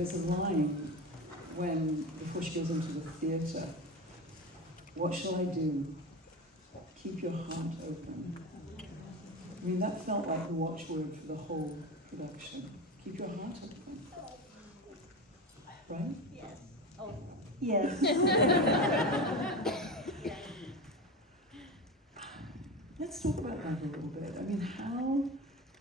there's a line before she goes into the theatre, what shall I do? Keep your heart open. I mean, that felt like the watchword for the whole production. Keep your heart open. Right? Yes. Oh. Yes. Let's talk about that a little bit. I mean, how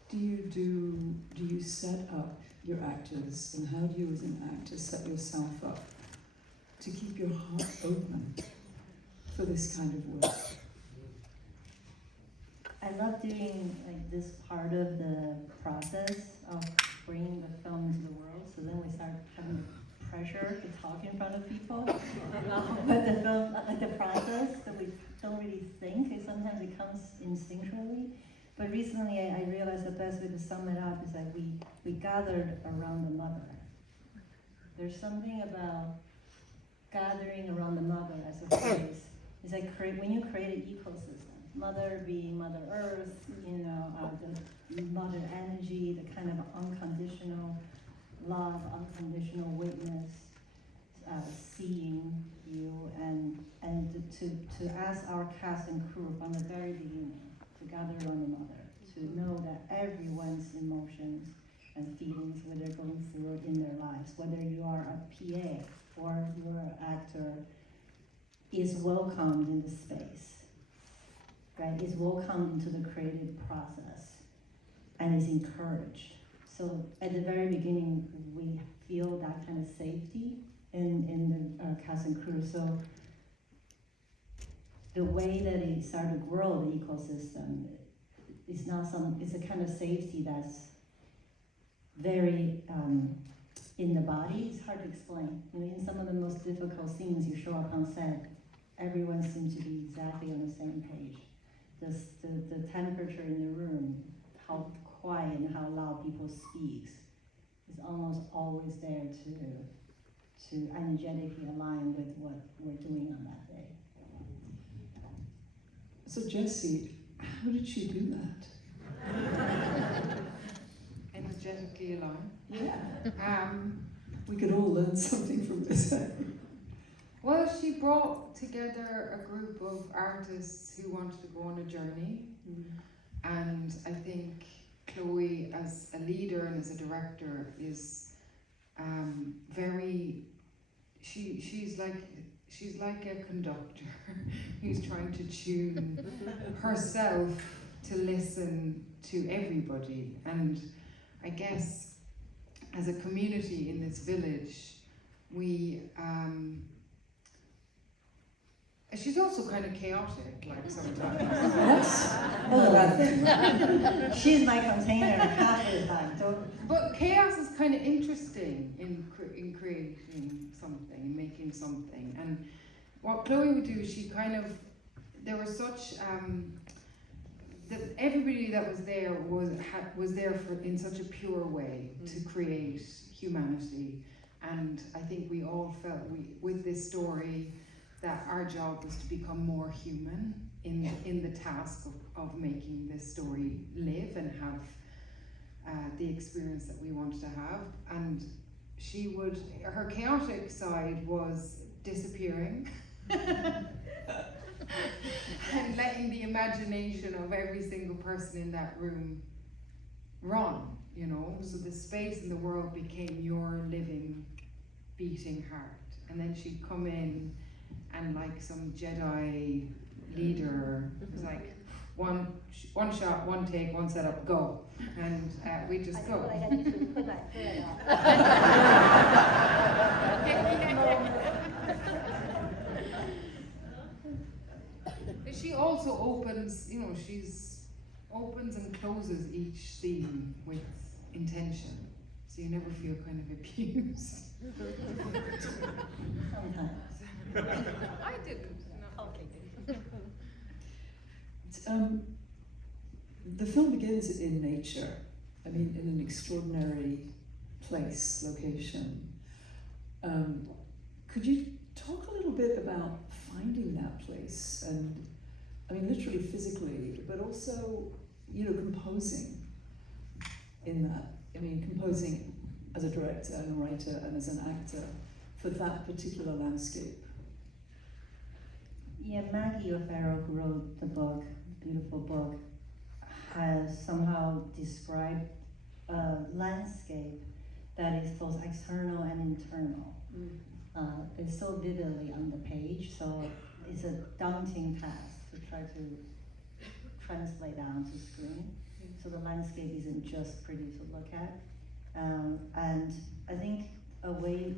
do you set up your actors, and how do you as an actor set yourself up to keep your heart open for this kind of work? I love doing like this part of the process of bringing the film into the world. So then we start having the pressure to talk in front of people. But the film, like the process that we don't really think, sometimes it comes instinctually. But recently I realized the best way to sum it up is that we gathered around the mother. There's something about gathering around the mother as a place. It's like when you create an ecosystem. Mother being Mother Earth, the mother energy, the kind of unconditional love, unconditional witness, seeing you, and to ask our cast and crew from the very beginning to gather around the mother, to know that everyone's emotions and feelings, what they're going through in their lives, whether you are a PA or you're an actor, is welcomed in the space. Right, is welcomed into the creative process and is encouraged. So at the very beginning, we feel that kind of safety in the cast and crew. So the way that it started to grow the ecosystem is it's a kind of safety that's very in the body. It's hard to explain. In some of the most difficult scenes, you show up on set, everyone seems to be exactly on the same page. The temperature in the room, how quiet and how loud people speak, is almost always there to energetically align with what we're doing on that day. So Jessie, how did she do that? Energetically aligned. Yeah. We could all learn something from this. Well, she brought together a group of artists who wanted to go on a journey, and I think Chloé, as a leader and as a director, is she's like a conductor who's trying to tune herself to listen to everybody. And I guess as a community in this village, she's also kind of chaotic, like sometimes. Yes. Well, I think She's my container half the time. But chaos is kind of interesting in creating something, in making something. And what Chloé would do, there was such, everybody that was there was there in such a pure way to create humanity. And I think we all felt with this story that our job was to become more human in the task of making this story live and have the experience that we wanted to have. And her chaotic side was disappearing and letting the imagination of every single person in that room run, so the space in the world became your living, beating heart. And then she'd come in and like some Jedi leader, it was like one shot, one take, one setup, go, and we just go. I had to put my foot up. She also opens, opens and closes each scene with intention, so you never feel kind of abused. Sometimes. I didn't. No. Okay. The film begins in nature. I mean, in an extraordinary place, location. Could you talk a little bit about finding that place, and I mean, literally physically, but also, composing in that. I mean, composing as a director and a writer and as an actor for that particular landscape? Yeah, Maggie O'Farrell, who wrote the book, beautiful book, has somehow described a landscape that is both external and internal. It's so vividly on the page, so it's a daunting task to try to translate that onto screen. So the landscape isn't just pretty to look at. And I think a way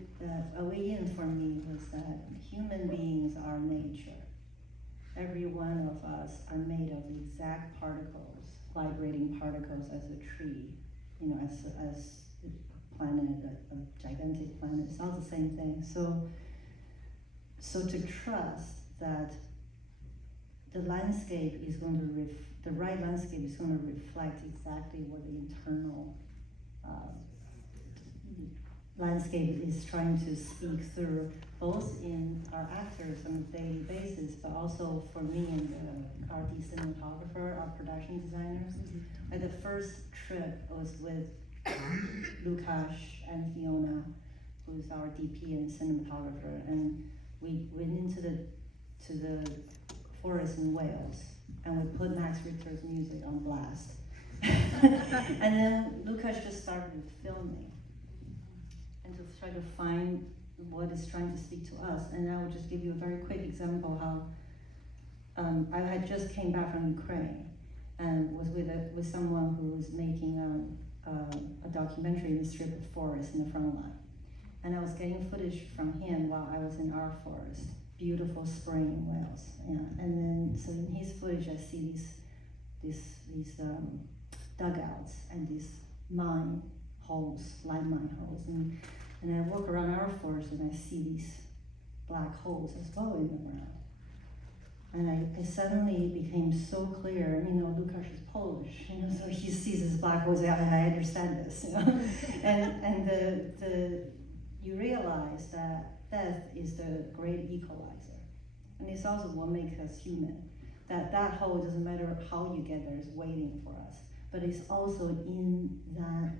in for me was that human beings are nature. Every one of us are made of exact particles, vibrating particles as a tree, as a planet, a gigantic planet. It's all the same thing. So to trust that the landscape is going to the right landscape is going to reflect exactly what the internal landscape is trying to speak through, both in our actors on a daily basis, but also for me and our cinematographer, our production designers. The first trip was with Lukasz and Fiona, who's our DP and cinematographer, and we went into the forest in Wales, and we put Max Richter's music on blast. And then Lukasz just started filming, and to try to find what is trying to speak to us. And I will just give you a very quick example how I had just came back from Ukraine and was with someone who was making a documentary in the strip of forest in the front line. And I was getting footage from him while I was in our forest, beautiful spring in Wales. Yeah. And then, so in his footage, I see these dugouts and these mine holes, landmine holes. And I walk around our forest and I see these black holes as well in the ground. And I suddenly became so clear, Lukasz is Polish, so he sees this black holes, I understand this, And you realize that death is the great equalizer. And it's also what makes us human. That hole, doesn't matter how you get there, is waiting for us. But it's also in that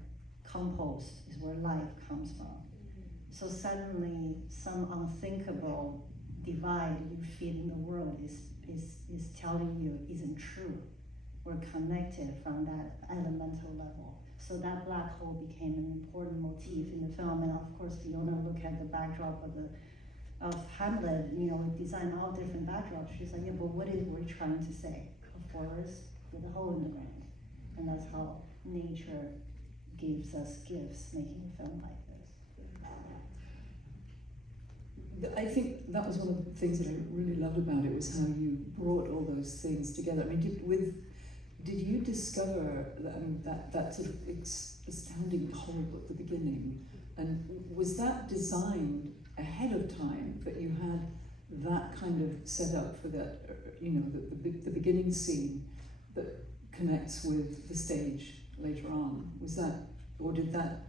compost is where life comes from. So suddenly some unthinkable divide you feel in the world is telling you isn't true. We're connected from that elemental level. So that black hole became an important motif in the film. And of course, Fiona looked at the backdrop of Hamlet, we designed all different backdrops. She's like, yeah, but what is we're trying to say? A forest with a hole in the ground. And that's how nature gives us gifts making a film like this. I think that was one of the things that I really loved about it, was how you brought all those things together. I mean, did you discover that sort of astounding hole at the beginning? And was that designed ahead of time, that you had that kind of set up for that, the beginning scene that connects with the stage later on? Was that, or did that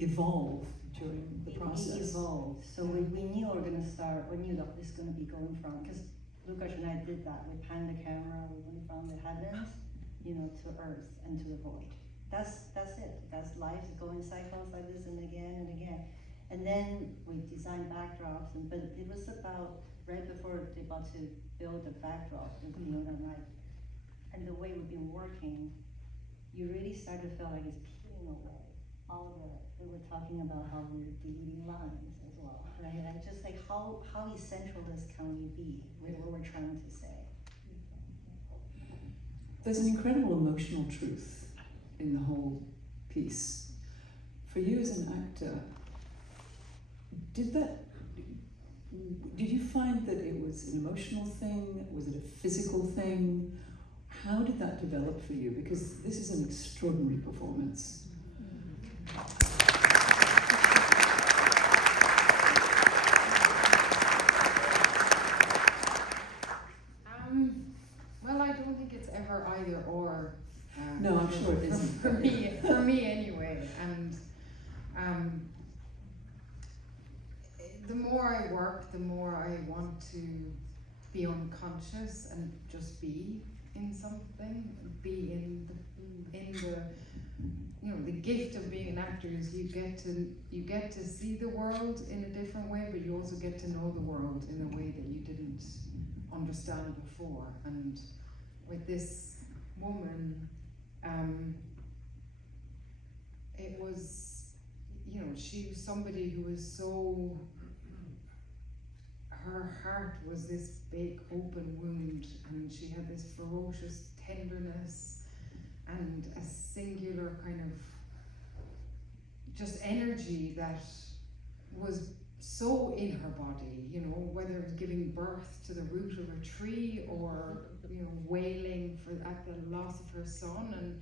evolve during the process? It evolved. So we knew we were going to start, we knew that this was going to be going from, because Lukasz and I did that. We panned the camera, we went from the heavens, to earth and to the void. That's it. That's life, going cycles like this and again and again. And then we designed backdrops, but it was about right before they about to build the backdrop with Fiona and I. And the way we've been working, you really start to feel like it's peeling away. We were talking about how we're deleting lines as well, right? And just like how essentialist can we be with what we're trying to say? There's an incredible emotional truth in the whole piece. For you as an actor, did you find that it was an emotional thing? Was it a physical thing? How did that develop for you? Because this is an extraordinary performance. Well, I don't think it's ever either or. No, I'm sure it isn't. For me anyway. And the more I work, the more I want to be unconscious and just be in something, be in the you know, the gift of being an actor is you get to see the world in a different way, but you also get to know the world in a way that you didn't understand before. And with this woman, it was, you know, she was somebody who was so, her heart was this big open wound, and she had this ferocious tenderness and a singular kind of just energy that was so in her body, you know, whether it was giving birth to the root of a tree or, you know, wailing at the loss of her son. And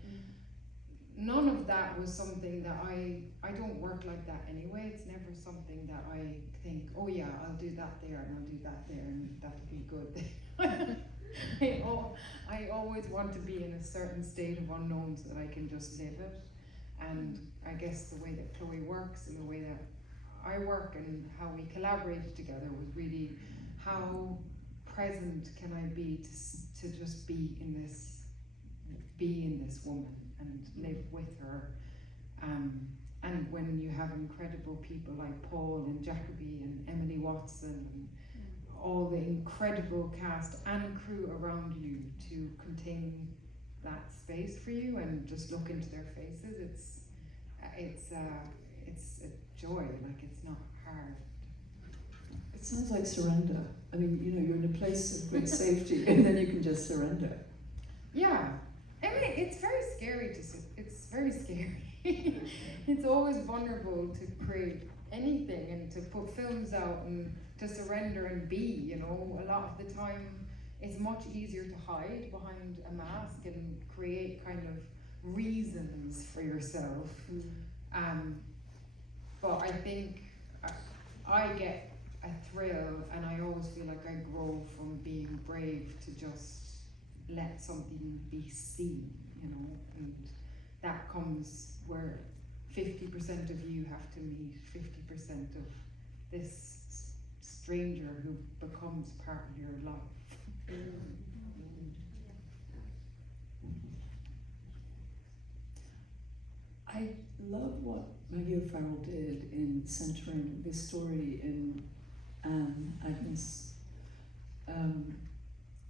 none of that was something that I don't work like that anyway. It's never something that I think, oh yeah, I'll do that there and I'll do that there and that'll be good. I always want to be in a certain state of unknown so that I can just live it. And I guess the way that Chloé works and the way that I work and how we collaborated together was really how present can I be to just be in this woman and live with her. And when you have incredible people like Paul and Jacoby and Emily Watson and all the incredible cast and crew around you to contain that space for you and just look into their faces, it's a joy. Like, it's not hard. It sounds like surrender. I mean, you know, you're in a place of great safety, and then you can just surrender. Yeah, I mean, it's very scary it's very scary. It's always vulnerable to create anything and to put films out and to surrender and be, you know. A lot of the time it's much easier to hide behind a mask and create kind of reasons for yourself. But I think I get a thrill, and I always feel like I grow from being brave to just let something be seen, you know, and that comes where 50% of you have to meet 50% of this stranger who becomes part of your life. I love what Maggie O'Farrell did in centering this story in Agnes,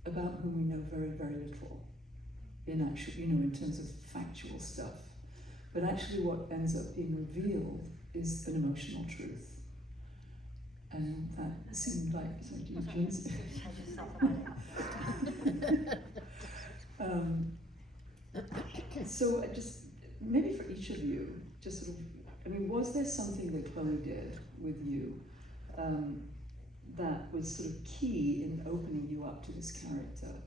about whom we know very, very little in actual, you know, in terms of factual stuff. But actually what ends up being revealed is an emotional truth. And that seemed like, sorry, do you choose? So just, maybe for each of you, just sort of, I mean, was there something that Chloé did with you that was sort of key in opening you up to this character?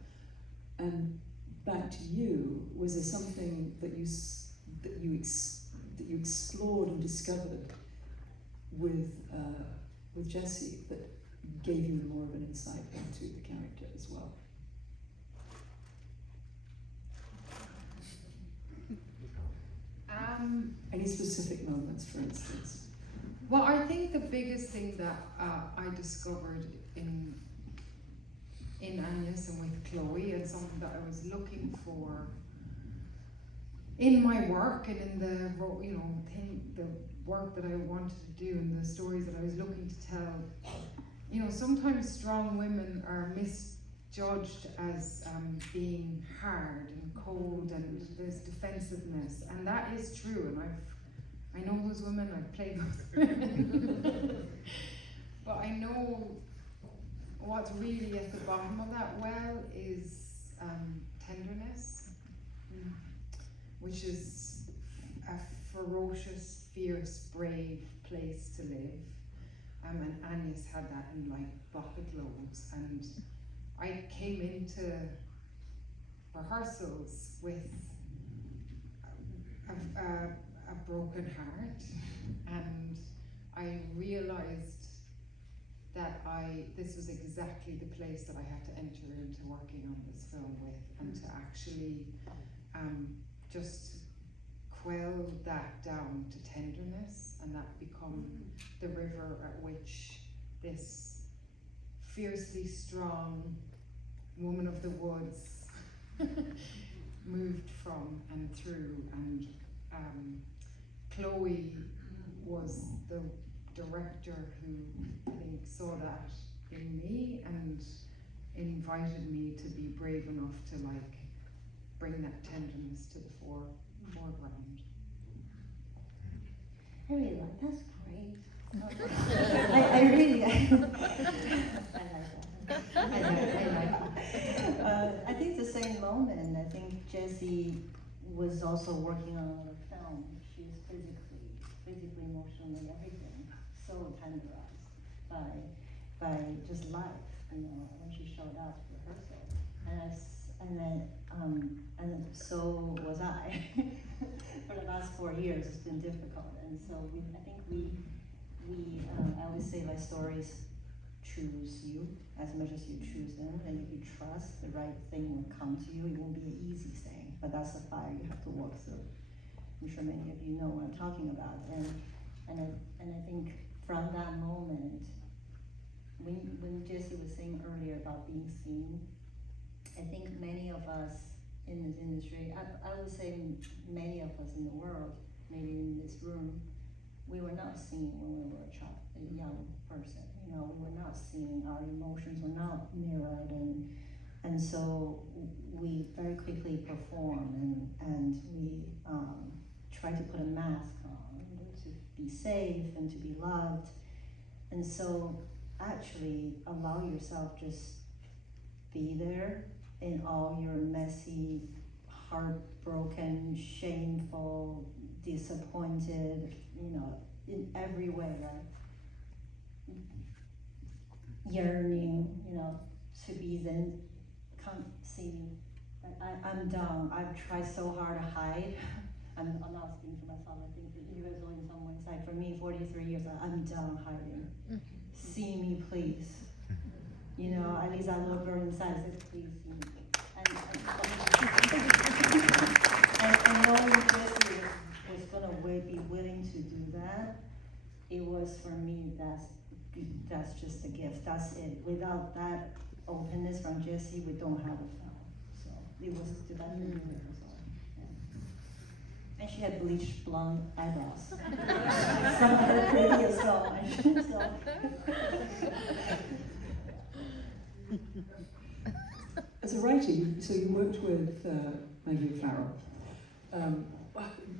And back to you, was there something that you explored and discovered with Jessie that gave you more of an insight into the character as well? Any specific moments, for instance? Well, I think the biggest thing that I discovered in Agnes and with Chloé, and something that I was looking for in my work and in the work that I wanted to do and the stories that I was looking to tell, you know, sometimes strong women are misjudged as being hard and cold, and there's defensiveness, and that is true, and I know those women, I've played those women. But I know what's really at the bottom of that well is tenderness, which is a ferocious, fierce, brave place to live. And Agnes had that in like bucket loads. And I came into rehearsals with a broken heart, and I realized that this was exactly the place that I had to enter into working on this film with, and to actually just quell that down to tenderness, and that become the river at which this fiercely strong woman of the woods moved from and through, and Chloé was the director who I think saw that in me and invited me to be brave enough to like bring that tenderness to the foreground. I really like that's great. I really I like that. I like that. I think the same moment. I think Jessie was also working on another film. She was physically, emotionally, everything so tenderized by just life. You know, when she showed up to rehearsal, and then so was I. For the last 4 years, it's been difficult, and so I think I always say like stories choose you as much as you choose them, and if you trust the right thing will come to you, it won't be an easy thing, but that's the fire you have to walk through. I'm sure many of you know what I'm talking about, and I think from that moment, when Jessie was saying earlier about being seen, I think many of us in this industry, I would say many of us in the world, maybe in this room, we were not seen when we were a young person. You know, we were not seen, our emotions were not mirrored, and so we very quickly perform and we try to put a mask on to be safe and to be loved. And so actually allow yourself just be there in all your messy, heartbroken, shameful, disappointed, you know, in every way, right? Yearning, you know, to be then, come see me. I'm down. I've tried so hard to hide. I'm not speaking for myself. I think that you guys are in some ways. Like for me, 43 years, I'm done hiding. See me, please. You know, at least I look her inside and say, please see me. And knowing Jessie was gonna be willing to do that, it was for me, that's just a gift. That's it. Without that openness from Jessie, we don't have a film. So it was definitely beautiful. Yeah. And she had bleached blonde eyebrows. Some of her previous film. So. As a writer, so you worked with Maggie O'Farrell.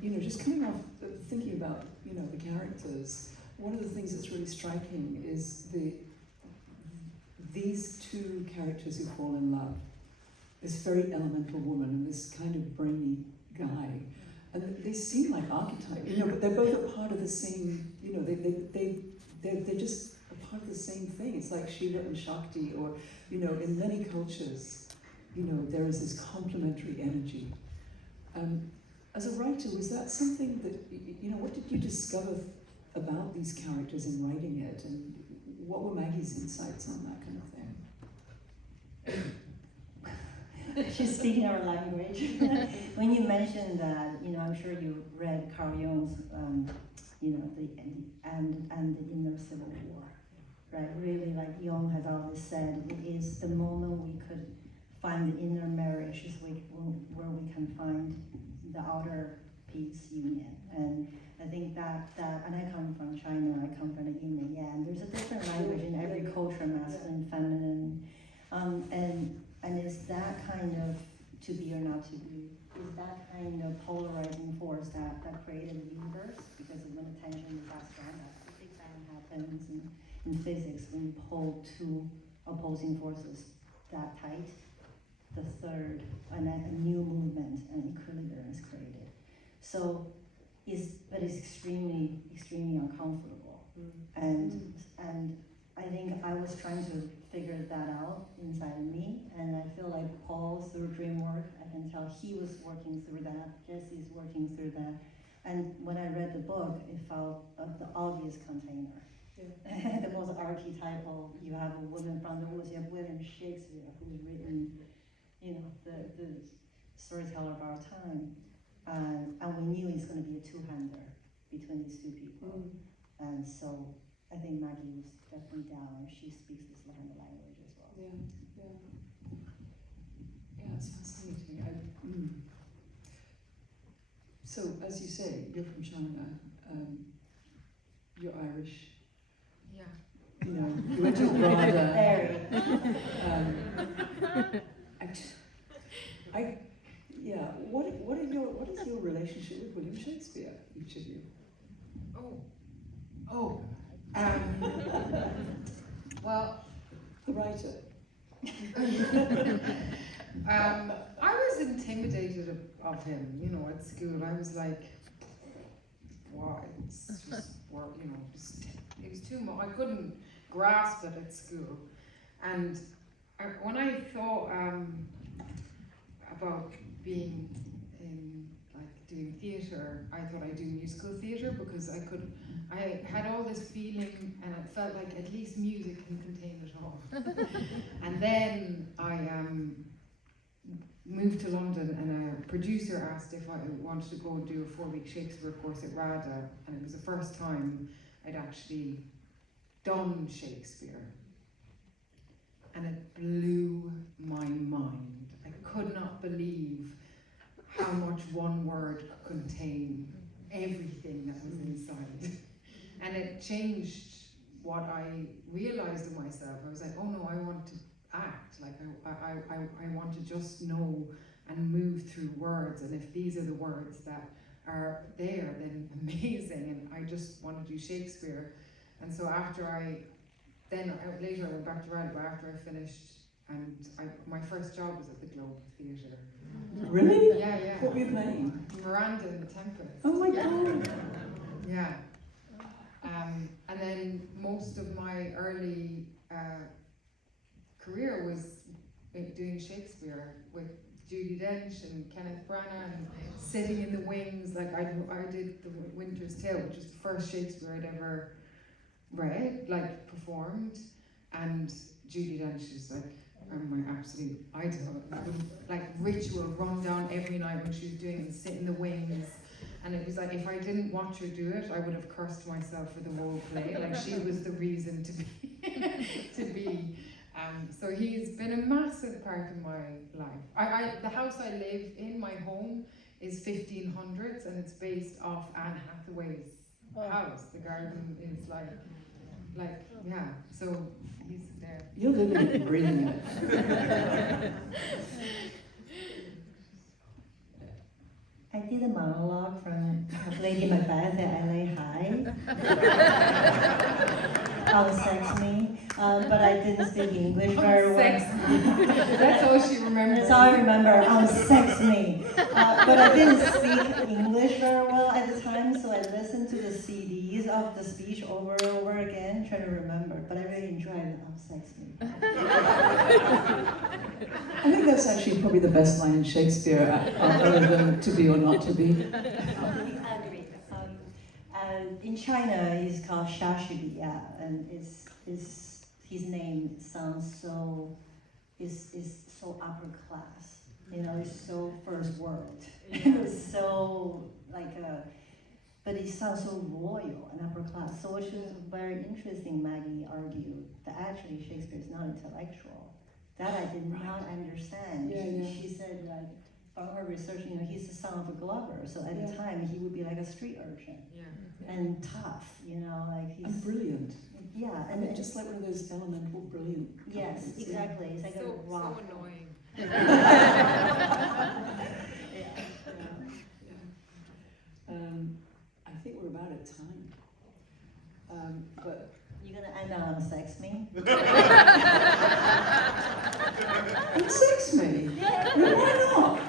You know, just coming off thinking about, you know, the characters, one of the things that's really striking is these two characters who fall in love. This very elemental woman and this kind of brainy guy. And they seem like archetypes, you know, but they're both a part of the same, you know, they're just a part of the same thing. It's like Shiva and Shakti, or, you know, in many cultures, you know, there is this complementary energy. As a writer, was that something that, you know, what did you discover about these characters in writing it, and what were Maggie's insights on that kind of thing? She's speaking our language. When you mentioned that, you know, I'm sure you read Carl Jung's, you know, the inner civil war, right? Really, like Jung has always said, it is the moment we could find the inner marriage is where we can find the outer peace union. And I think that and I come from China, I come from the yin and yang. There's a different language in every culture, masculine, feminine, and it's that kind of to be or not to be, is that kind of polarizing force that created the universe, because when the tension is that strong, that's the Big Bang happens in physics, when you pull two opposing forces that tight, the third, and then a new movement and equilibrium is created. So, but it's extremely, extremely uncomfortable. And I think I was trying to figure that out inside of me, and I feel like Paul, through dream work, I can tell he was working through that, Jessie's working through that, and when I read the book, it felt the obvious container. Yeah. The most archetypal, you have a woman from the woods, you have William Shakespeare, who's written, you know, the storyteller of our time, and we knew it's going to be a two-hander between these two people, and so I think Maggie was definitely down, and she speaks this language as well. Yeah, it's fascinating. So, as you say, you're from China, you're Irish, Yeah. you know, you went to RADA. Very. What is your relationship with William Shakespeare, each of you? Well, The writer. I was intimidated of him, you know, at school. I was like, wow, it's just work, you know, it was too much. I couldn't grasp it at school. And when I thought about being in, like, doing theatre, I thought I'd do musical theatre because I had all this feeling and it felt like at least music can contain it all. And then I moved to London and a producer asked if I wanted to go and do a 4-week Shakespeare course at RADA, and it was the first time I'd actually done Shakespeare. And it blew my mind. I could not believe how much one word could contain everything that was inside. And it changed what I realized of myself. I was like, oh no, I want to act. Like I want to just know and move through words. And if these are the words that are there, then amazing. And I just want to do Shakespeare. And so later I went back to RADA after I finished, and my first job was at the Globe Theatre. Really? Yeah, yeah. What were you playing? Miranda and the Tempest. Oh my God. Yeah. And then most of my early career was doing Shakespeare with Judi Dench and Kenneth Branagh and sitting in the wings. Like I did The Winter's Tale, which was the first Shakespeare I'd ever read, like performed, and Judi Dench is like my absolute idol. Like ritual run down every night when she was doing it, sit in the wings. And it was like, if I didn't watch her do it, I would have cursed myself for the whole play. Like she was the reason to be. So he's been a massive part of my life. The house I live in, my home, is 1500s, and it's based off Anne Hathaway's house. The garden is like, yeah. So he's there. You're living it, breathing it. I did a monologue from Lady Macbeth at LA High. Sex Me, but I didn't speak English very well. That's all she remembers. That's all I remember. Sex Me, but I didn't speak English very well at the time, so I listened to the CDs of the speech over and over again, trying to remember. But I really enjoyed it. Sex Me. I think that's actually probably the best line in Shakespeare, other than to be or not to be. In China, he's called Shashi, and his name sounds so is so upper class. You know, it's so first world. It's so like but it sounds so royal and upper class. So which is very interesting. Maggie argued that actually Shakespeare is not intellectual. That I did not understand. Yeah. She said, like, from her research, you know, he's the son of a glover, so at the time he would be like a street urchin. And tough, you know, like he's And brilliant. Yeah, I mean, just like one of those elemental brilliant. Yes, couples, exactly. It's like a rock. So annoying. I think we're about at time. But You're gonna end on Sex Me? Sex Me? Why not?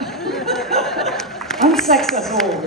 Unsex us all.